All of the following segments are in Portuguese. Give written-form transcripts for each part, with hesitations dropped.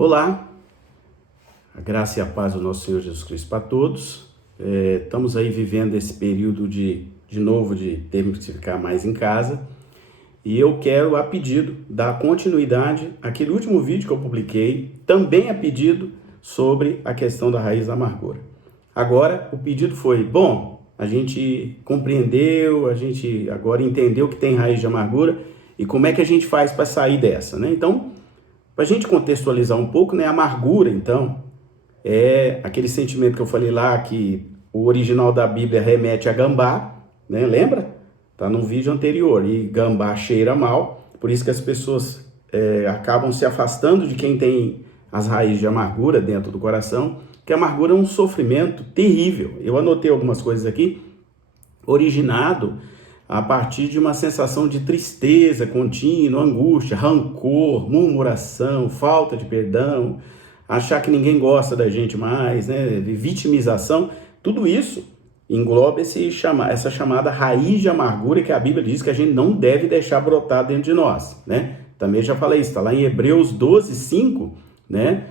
Olá, a graça e a paz do nosso Senhor Jesus Cristo para todos. Estamos aí vivendo esse período de novo de termos que ficar mais em casa. E eu quero, a pedido, dar continuidade àquele último vídeo que eu publiquei, também a pedido sobre a questão da raiz da amargura. Agora, o pedido foi, a gente compreendeu, a gente agora entendeu que tem raiz de amargura e como é que a gente faz para sair dessa, né? Então, para a gente contextualizar um pouco, né, a amargura, então, é aquele sentimento que eu falei lá, que o original da Bíblia remete a gambá, né, lembra? Tá no vídeo anterior, e gambá cheira mal, por isso que as pessoas acabam se afastando de quem tem as raízes de amargura dentro do coração, que a amargura é um sofrimento terrível. Eu anotei algumas coisas aqui, originado a partir de uma sensação de tristeza contínua, angústia, rancor, murmuração, falta de perdão, achar que ninguém gosta da gente mais, né? Vitimização, tudo isso engloba essa chamada raiz de amargura que a Bíblia diz que a gente não deve deixar brotar dentro de nós, né? Também já falei isso, está lá em Hebreus 12:5, né?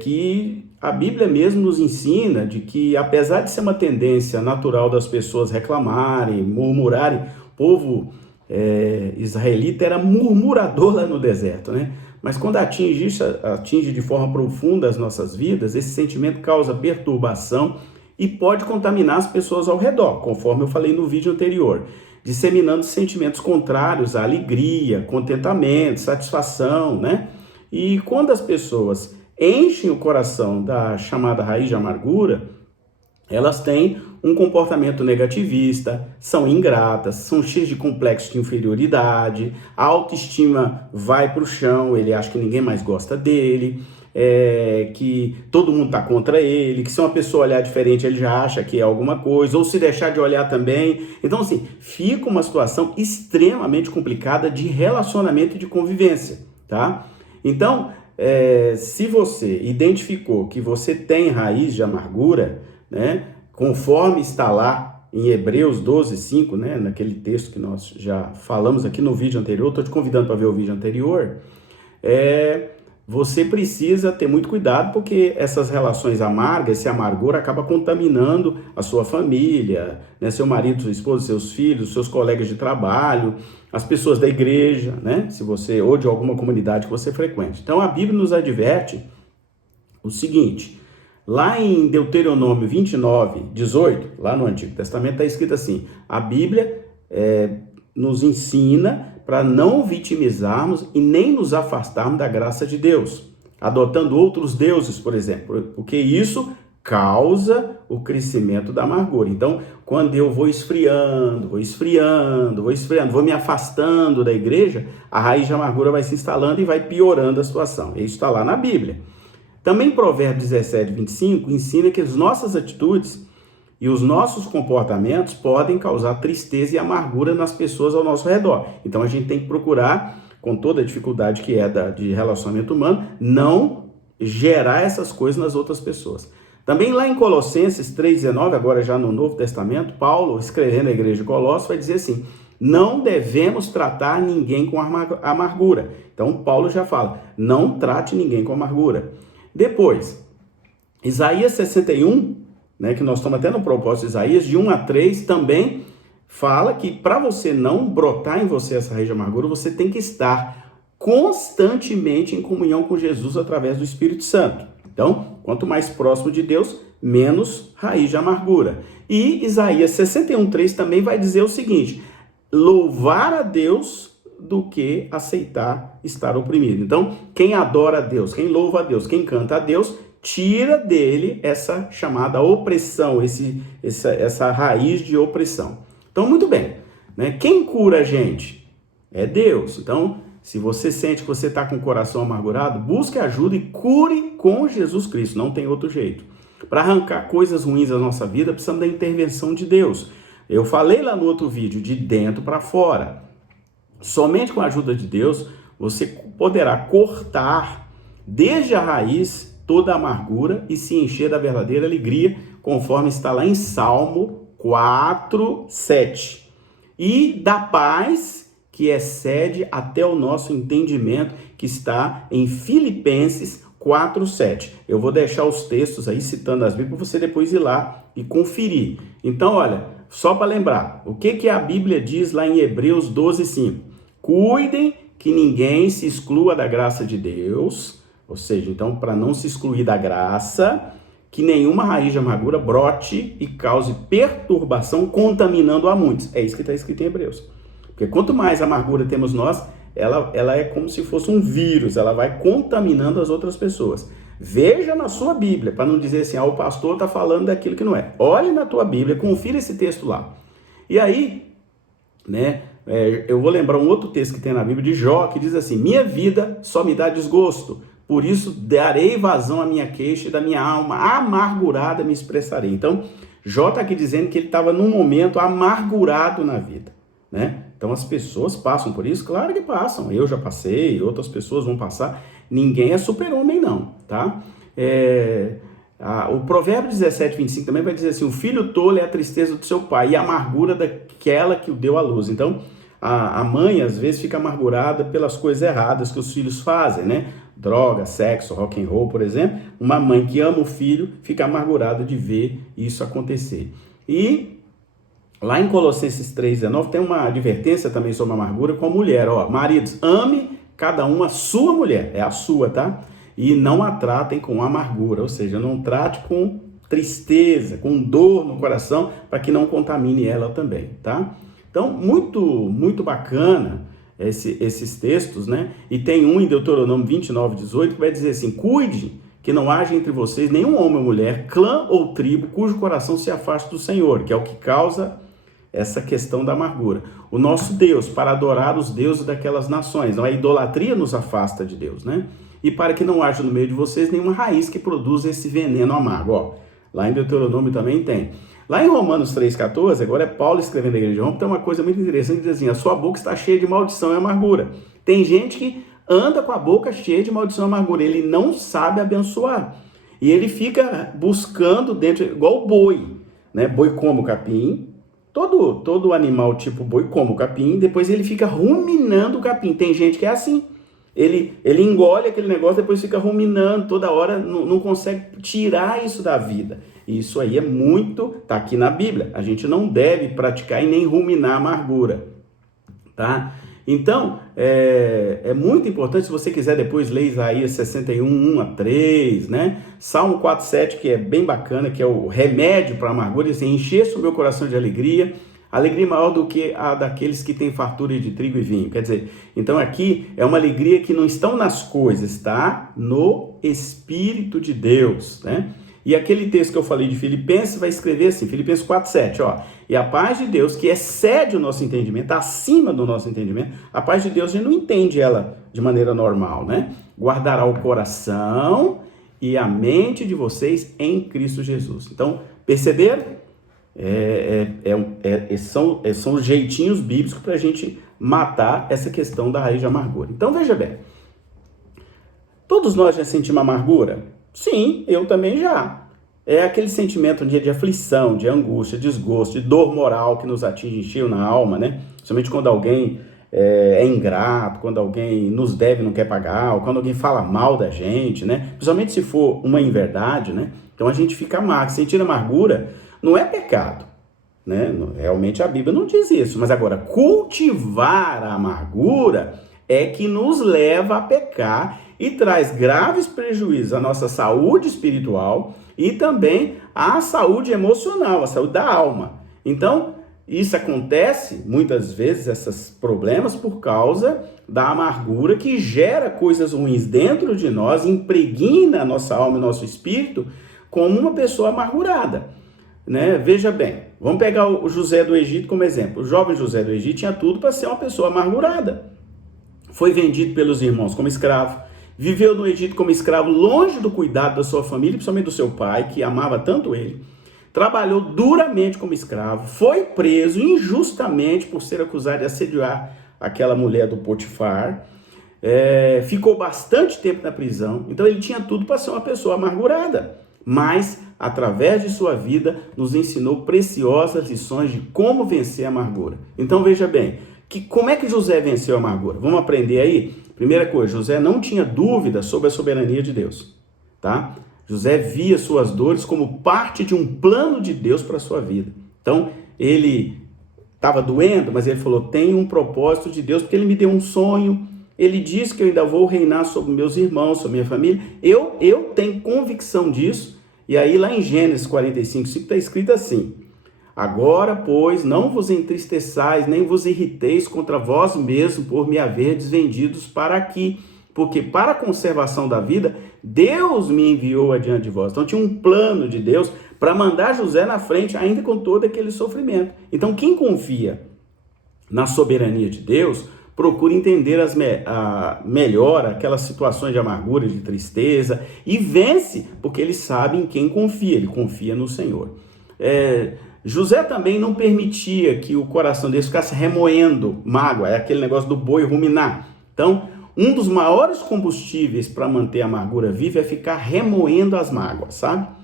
Que a Bíblia mesmo nos ensina de que, apesar de ser uma tendência natural das pessoas reclamarem, murmurarem, o povo israelita era murmurador lá no deserto, né? Mas quando atinge de forma profunda as nossas vidas, esse sentimento causa perturbação e pode contaminar as pessoas ao redor, conforme eu falei no vídeo anterior, disseminando sentimentos contrários à alegria, contentamento, satisfação, né? E quando as pessoas enchem o coração da chamada raiz de amargura, elas têm um comportamento negativista, são ingratas, são cheias de complexo de inferioridade, a autoestima vai para o chão, ele acha que ninguém mais gosta dele, que todo mundo está contra ele, que se uma pessoa olhar diferente ele já acha que é alguma coisa, ou se deixar de olhar também. Então, assim, fica uma situação extremamente complicada de relacionamento e de convivência, tá? Então, se você identificou que você tem raiz de amargura, né, conforme está lá em Hebreus 12:5, né, naquele texto que nós já falamos aqui no vídeo anterior, estou te convidando para ver o vídeo anterior, você precisa ter muito cuidado, porque essas relações amargas, esse amargor acaba contaminando a sua família, né, seu marido, sua esposa, seus filhos, seus colegas de trabalho, as pessoas da igreja, né, ou de alguma comunidade que você frequente. Então a Bíblia nos adverte o seguinte, lá em Deuteronômio 29:18, lá no Antigo Testamento, está escrito assim, a Bíblia nos ensina para não vitimizarmos e nem nos afastarmos da graça de Deus, adotando outros deuses, por exemplo, porque isso causa o crescimento da amargura. Então, quando eu vou esfriando, vou me afastando da igreja, a raiz de amargura vai se instalando e vai piorando a situação. Isso está lá na Bíblia. Também Provérbios 17:25 ensina que as nossas atitudes e os nossos comportamentos podem causar tristeza e amargura nas pessoas ao nosso redor. Então a gente tem que procurar, com toda a dificuldade que de relacionamento humano, não gerar essas coisas nas outras pessoas. Também lá em Colossenses 3:19, agora já no Novo Testamento, Paulo, escrevendo à igreja de Colossos, vai dizer assim, não devemos tratar ninguém com amargura. Então Paulo já fala, não trate ninguém com amargura. Depois, Isaías 61, né, que nós estamos até no propósito de Isaías, de 1-3, também fala que para você não brotar em você essa raiz de amargura, você tem que estar constantemente em comunhão com Jesus através do Espírito Santo. Então, quanto mais próximo de Deus, menos raiz de amargura. E Isaías 61:3 também vai dizer o seguinte, louvar a Deus do que aceitar estar oprimido. Então, quem adora a Deus, quem louva a Deus, quem canta a Deus, tira dele essa chamada opressão, essa raiz de opressão. Então, muito bem, né? Quem cura a gente? É Deus. Então, se você sente que você está com o coração amargurado, busque ajuda e cure com Jesus Cristo, não tem outro jeito. Para arrancar coisas ruins da nossa vida, precisamos da intervenção de Deus. Eu falei lá no outro vídeo, de dentro para fora. Somente com a ajuda de Deus, você poderá cortar desde a raiz toda a amargura e se encher da verdadeira alegria, conforme está lá em Salmo 4:7. E da paz que excede até o nosso entendimento, que está em Filipenses 4:7. Eu vou deixar os textos aí citando as Bíblias para você depois ir lá e conferir. Então, olha, só para lembrar, o que a Bíblia diz lá em Hebreus 12:5? Cuidem que ninguém se exclua da graça de Deus, ou seja, então, para não se excluir da graça, que nenhuma raiz de amargura brote e cause perturbação, contaminando a muitos. É isso que está escrito em Hebreus. Porque quanto mais amargura temos nós, ela é como se fosse um vírus, ela vai contaminando as outras pessoas. Veja na sua Bíblia, para não dizer assim, o pastor está falando daquilo que não é. Olhe na tua Bíblia, confira esse texto lá. E aí, né, eu vou lembrar um outro texto que tem na Bíblia de Jó, que diz assim: minha vida só me dá desgosto, por isso darei vazão à minha queixa e da minha alma amargurada me expressarei. Então, Jó está aqui dizendo que ele estava num momento amargurado na vida, né? Então, as pessoas passam por isso? Claro que passam. Eu já passei, outras pessoas vão passar. Ninguém é super-homem, não, tá? O provérbio 17:25 também vai dizer assim: o filho tolo é a tristeza do seu pai e a amargura daquela que o deu à luz. Então, a mãe, às vezes, fica amargurada pelas coisas erradas que os filhos fazem, né? Droga, sexo, rock and roll, por exemplo. Uma mãe que ama o filho fica amargurada de ver isso acontecer. E lá em Colossenses 3:19 tem uma advertência também sobre a amargura com a mulher. Maridos, ame cada um a sua mulher, é a sua, tá? E não a tratem com amargura, ou seja, não trate com tristeza, com dor no coração, para que não contamine ela também, tá? Então, muito bacana esses textos, né? E tem um em Deuteronômio 29:18 que vai dizer assim: cuide que não haja entre vocês nenhum homem ou mulher, clã ou tribo, cujo coração se afaste do Senhor, que é o que causa essa questão da amargura. O nosso Deus, para adorar os deuses daquelas nações. Então, a idolatria nos afasta de Deus, né? E para que não haja no meio de vocês nenhuma raiz que produza esse veneno amargo. Lá em Deuteronômio também tem. Lá em Romanos 3:14, agora é Paulo escrevendo a igreja de Roma, tem uma coisa muito interessante, diz assim: a sua boca está cheia de maldição e amargura. Tem gente que anda com a boca cheia de maldição e amargura, ele não sabe abençoar. E ele fica buscando dentro, igual o boi, né? Boi come o capim. Todo animal tipo boi come o capim, depois ele fica ruminando o capim. Tem gente que é assim, ele engole aquele negócio, depois fica ruminando toda hora, não consegue tirar isso da vida. Isso aí tá aqui na Bíblia. A gente não deve praticar e nem ruminar a amargura, tá? Então, é muito importante, se você quiser depois ler Isaías 61:1-3, né? Salmo 4:7, que é bem bacana, que é o remédio para a amargura, diz assim: encheça o meu coração de alegria maior do que a daqueles que têm fartura de trigo e vinho. Quer dizer, então aqui é uma alegria que não estão nas coisas, está no Espírito de Deus, né? E aquele texto que eu falei de Filipenses vai escrever assim, Filipenses 4:7, e a paz de Deus, que excede o nosso entendimento, acima do nosso entendimento, a paz de Deus a gente não entende ela de maneira normal, né? Guardará o coração e a mente de vocês em Cristo Jesus. Então, perceberam? São os jeitinhos bíblicos para a gente matar essa questão da raiz de amargura. Então, veja bem, todos nós já sentimos amargura? Sim, eu também já. É aquele sentimento de aflição, de angústia, desgosto, de dor moral que nos atinge em cheio na alma, né? Somente quando alguém é ingrato, quando alguém nos deve e não quer pagar, ou quando alguém fala mal da gente, né? Principalmente se for uma inverdade, né? Então a gente fica amargo. Sentir amargura não é pecado, né? Realmente a Bíblia não diz isso. Mas agora, cultivar a amargura é que nos leva a pecar e traz graves prejuízos à nossa saúde espiritual e também à saúde emocional, à saúde da alma. Então, isso acontece, muitas vezes, esses problemas, por causa da amargura que gera coisas ruins dentro de nós, impregna a nossa alma e nosso espírito como uma pessoa amargurada, né? Veja bem, vamos pegar o José do Egito como exemplo. O jovem José do Egito tinha tudo para ser uma pessoa amargurada. Foi vendido pelos irmãos como escravo. Viveu no Egito como escravo, longe do cuidado da sua família, principalmente do seu pai, que amava tanto ele. Trabalhou duramente como escravo, foi preso injustamente por ser acusado de assediar aquela mulher do Potifar. Ficou bastante tempo na prisão. Então ele tinha tudo para ser uma pessoa amargurada. Mas, através de sua vida, nos ensinou preciosas lições de como vencer a amargura. Então veja bem, Como é que José venceu a amargura? Vamos aprender aí? Primeira coisa, José não tinha dúvida sobre a soberania de Deus, tá? José via suas dores como parte de um plano de Deus para a sua vida. Então, ele estava doendo, mas ele falou, tem um propósito de Deus, porque ele me deu um sonho, ele disse que eu ainda vou reinar sobre meus irmãos, sobre minha família. Eu tenho convicção disso. E aí lá em Gênesis 45:5 está escrito assim: agora, pois, não vos entristeçais, nem vos irriteis contra vós mesmos por me haverdes vendidos para aqui, porque para a conservação da vida, Deus me enviou adiante de vós. Então tinha um plano de Deus para mandar José na frente, ainda com todo aquele sofrimento. Então quem confia na soberania de Deus, procura entender melhor aquelas situações de amargura, de tristeza, e vence, porque ele sabe em quem confia, ele confia no Senhor. José também não permitia que o coração dele ficasse remoendo mágoa, é aquele negócio do boi ruminar. Então, um dos maiores combustíveis para manter a amargura viva é ficar remoendo as mágoas, sabe?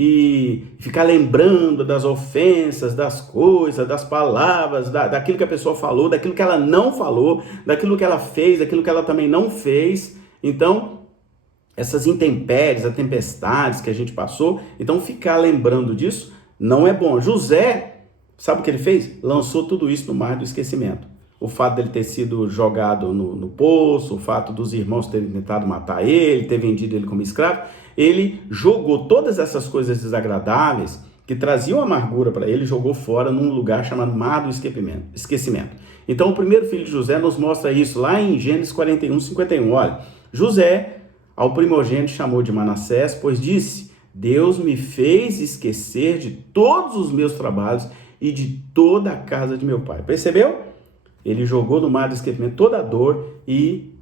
E ficar lembrando das ofensas, das coisas, das palavras, daquilo que a pessoa falou, daquilo que ela não falou, daquilo que ela fez, daquilo que ela também não fez. Então, essas intempéries, as tempestades que a gente passou, então ficar lembrando disso não é bom. José, sabe o que ele fez? Lançou tudo isso no mar do esquecimento. O fato dele ter sido jogado no poço, o fato dos irmãos terem tentado matar ele, ter vendido ele como escravo, ele jogou todas essas coisas desagradáveis que traziam amargura para ele, jogou fora num lugar chamado mar do esquecimento. Então o primeiro filho de José nos mostra isso lá em Gênesis 41:51. Olha, José ao primogênito chamou de Manassés, pois disse: Deus me fez esquecer de todos os meus trabalhos e de toda a casa de meu pai. Percebeu? Ele jogou no mar do esquecimento toda a dor e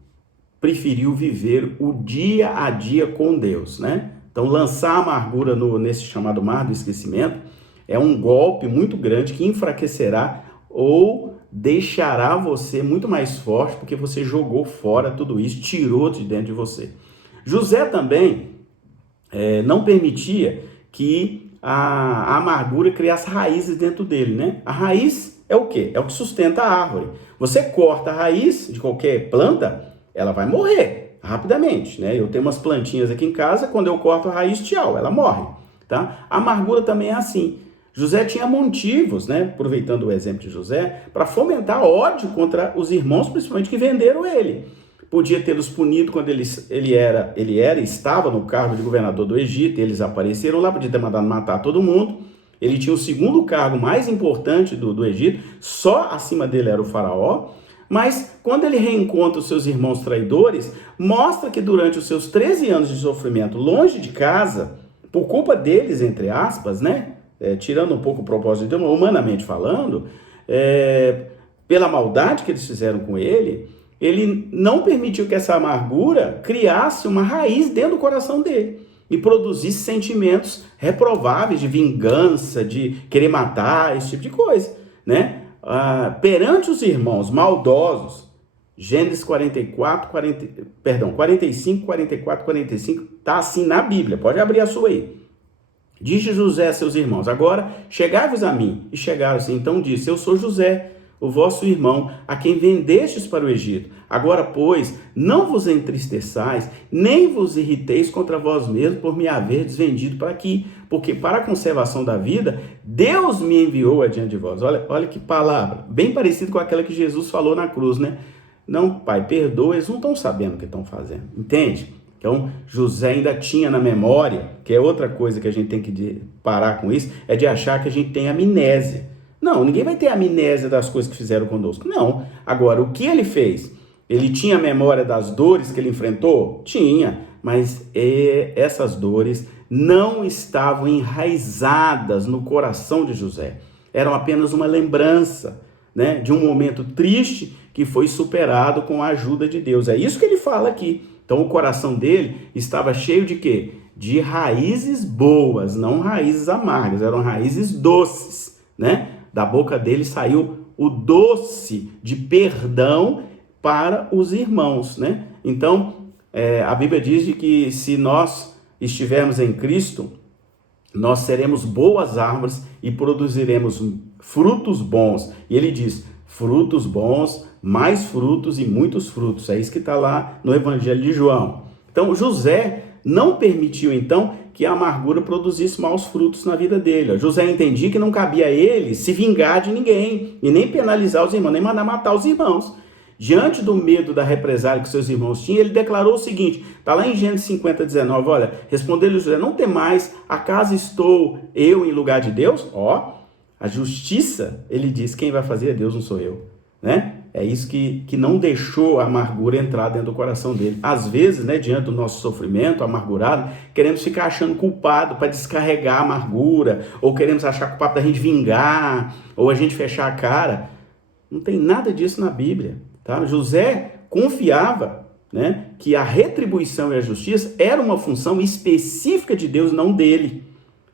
preferiu viver o dia a dia com Deus, né? Então, lançar a amargura nesse chamado mar do esquecimento é um golpe muito grande que enfraquecerá ou deixará você muito mais forte, porque você jogou fora tudo isso, tirou de dentro de você. José também não permitia que a amargura criasse raízes dentro dele, né? A raiz é o quê? É o que sustenta a árvore. Você corta a raiz de qualquer planta, ela vai morrer rapidamente, né? Eu tenho umas plantinhas aqui em casa, quando eu corto a raiz, tchau, ela morre, tá? A amargura também é assim. José tinha motivos, né? Aproveitando o exemplo de José, para fomentar ódio contra os irmãos, principalmente que venderam ele. Podia tê-los punido quando ele estava no cargo de governador do Egito, eles apareceram lá, podia ter mandado matar todo mundo. Ele tinha o segundo cargo mais importante do Egito, só acima dele era o faraó, mas quando ele reencontra os seus irmãos traidores, mostra que durante os seus 13 anos de sofrimento longe de casa, por culpa deles, entre aspas, né? Tirando um pouco o propósito de Deus, humanamente falando, pela maldade que eles fizeram com ele não permitiu que essa amargura criasse uma raiz dentro do coração dele e produzisse sentimentos reprováveis de vingança, de querer matar, esse tipo de coisa, né? Perante os irmãos maldosos, Gênesis 45, 44, 45, tá assim na Bíblia, pode abrir a sua aí. Disse José a seus irmãos: agora chegai-vos a mim. E chegaram-se. Então disse: eu sou José, o vosso irmão, a quem vendestes para o Egito. Agora, pois, não vos entristeçais, nem vos irriteis contra vós mesmos por me haverdes vendido para aqui, porque para a conservação da vida, Deus me enviou adiante de vós. Olha que palavra, bem parecido com aquela que Jesus falou na cruz, né? Não, Pai, perdoa, eles não estão sabendo o que estão fazendo, entende? Então, José ainda tinha na memória, que é outra coisa que a gente tem que parar com isso, é de achar que a gente tem amnésia. Não, ninguém vai ter amnésia das coisas que fizeram conosco. Não. Agora, o que ele fez? Ele tinha memória das dores que ele enfrentou? Tinha, mas essas dores não estavam enraizadas no coração de José. Eram apenas uma lembrança, né, de um momento triste que foi superado com a ajuda de Deus. É isso que ele fala aqui. Então, o coração dele estava cheio de quê? De raízes boas, não raízes amargas, eram raízes doces, né? Da boca dele saiu o doce de perdão para os irmãos, né? Então, a Bíblia diz de que se nós estivermos em Cristo, nós seremos boas árvores e produziremos frutos bons. E ele diz: frutos bons, mais frutos e muitos frutos. É isso que está lá no Evangelho de João. Então, José não permitiu, então, que a amargura produzisse maus frutos na vida dele. José entendia que não cabia a ele se vingar de ninguém, e nem penalizar os irmãos, nem mandar matar os irmãos. Diante do medo da represália que seus irmãos tinham, ele declarou o seguinte, está lá em Gênesis 50, 19, olha, respondeu-lhe José, não temais, acaso estou eu em lugar de Deus? A justiça, ele diz, quem vai fazer é Deus, não sou eu, né? É isso que não deixou a amargura entrar dentro do coração dele. Às vezes, né, diante do nosso sofrimento amargurado, queremos ficar achando culpado para descarregar a amargura, ou queremos achar culpado da gente vingar, ou a gente fechar a cara. Não tem nada disso na Bíblia, tá? José confiava, né, que a retribuição e a justiça era uma função específica de Deus, não dele,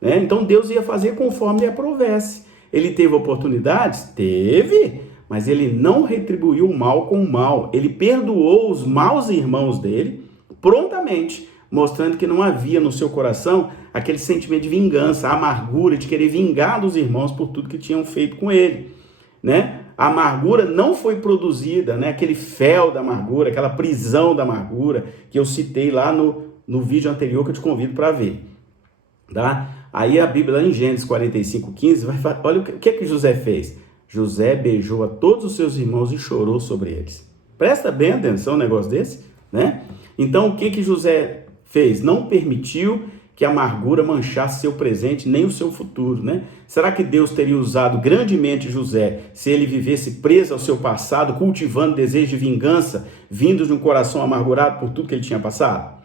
né? Então Deus ia fazer conforme lhe aprovesse. Ele teve oportunidades? Teve, mas ele não retribuiu o mal com o mal. Ele perdoou os maus irmãos dele prontamente, mostrando que não havia no seu coração aquele sentimento de vingança, a amargura de querer vingar dos irmãos por tudo que tinham feito com ele, né? A amargura não foi produzida, né? Aquele fel da amargura, aquela prisão da amargura que eu citei lá no vídeo anterior que eu te convido para ver, tá? Aí a Bíblia, lá em Gênesis 45, 15, olha o que é que José fez. José beijou a todos os seus irmãos e chorou sobre eles. Presta bem atenção um negócio desse, né? Então, o que José fez? Não permitiu que a amargura manchasse seu presente nem o seu futuro, né? Será que Deus teria usado grandemente José se ele vivesse preso ao seu passado, cultivando desejo de vingança, vindo de um coração amargurado por tudo que ele tinha passado?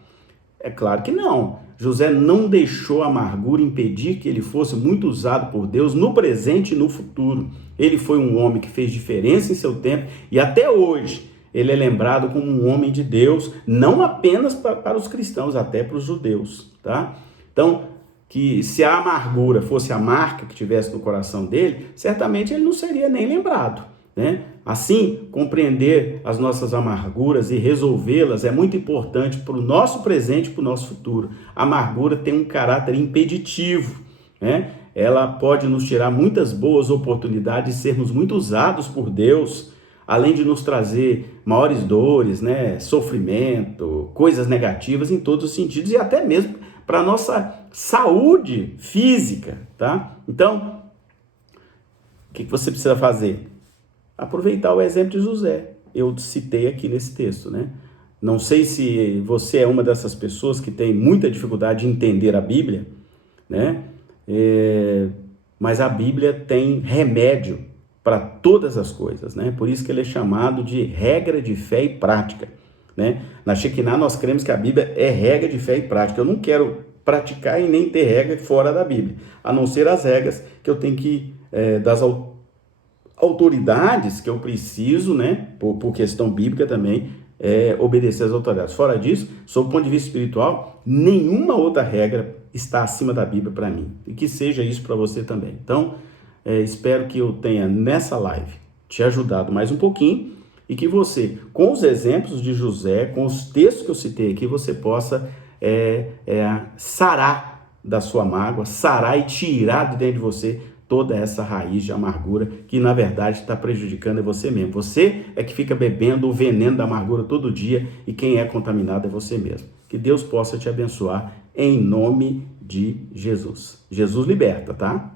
É claro que não. José não deixou a amargura impedir que ele fosse muito usado por Deus no presente e no futuro. Ele foi um homem que fez diferença em seu tempo e até hoje ele é lembrado como um homem de Deus, não apenas para os cristãos, até para os judeus, tá? Então, que se a amargura fosse a marca que tivesse no coração dele, certamente ele não seria nem lembrado, né? Assim, compreender as nossas amarguras e resolvê-las é muito importante para o nosso presente e para o nosso futuro. A amargura tem um caráter impeditivo, né? Ela pode nos tirar muitas boas oportunidades de sermos muito usados por Deus, além de nos trazer maiores dores, né? Sofrimento, coisas negativas em todos os sentidos e até mesmo para a nossa saúde física, tá? Então, o que você precisa fazer? Aproveitar o exemplo de José. Eu citei aqui nesse texto, né? Não sei se você é uma dessas pessoas que tem muita dificuldade de entender a Bíblia, né? Mas a Bíblia tem remédio para todas as coisas, né? Por isso que ele é chamado de regra de fé e prática, né? Na Shekinah nós cremos que a Bíblia é regra de fé e prática. Eu não quero praticar e nem ter regra fora da Bíblia, a não ser as regras que eu tenho que, das autoridades que eu preciso, né? Por questão bíblica também, obedecer às autoridades. Fora disso, sob o ponto de vista espiritual, nenhuma outra regra está acima da Bíblia para mim. E que seja isso para você também. Então, espero que eu tenha nessa live te ajudado mais um pouquinho e que você, com os exemplos de José, com os textos que eu citei aqui, você possa sarar da sua mágoa, sarar e tirar de dentro de você toda essa raiz de amargura que na verdade está prejudicando você mesmo. Você é que fica bebendo o veneno da amargura todo dia e quem é contaminado é você mesmo. Que Deus possa te abençoar em nome de Jesus. Jesus liberta, tá?